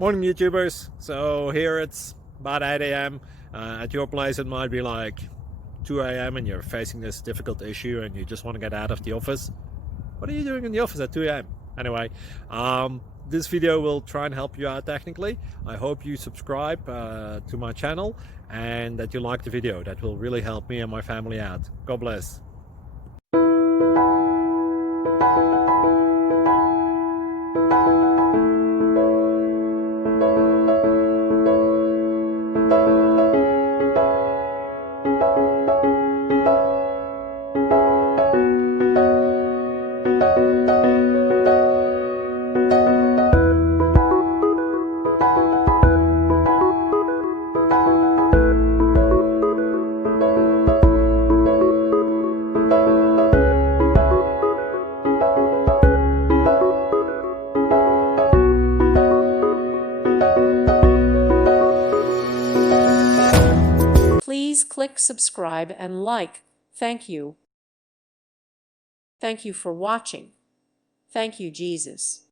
Morning YouTubers. So here it's about 8 a.m. At your place it might be like 2 a.m. and you're facing this difficult issue and you just want to get out of the office. What are you doing in the office at 2 a.m.? Anyway, this video will try and help you out technically. I hope you subscribe to my channel and that you like the video. That will really help me and my family out. God bless. Please click subscribe and like. Thank you. Thank you for watching. Thank you, Jesus.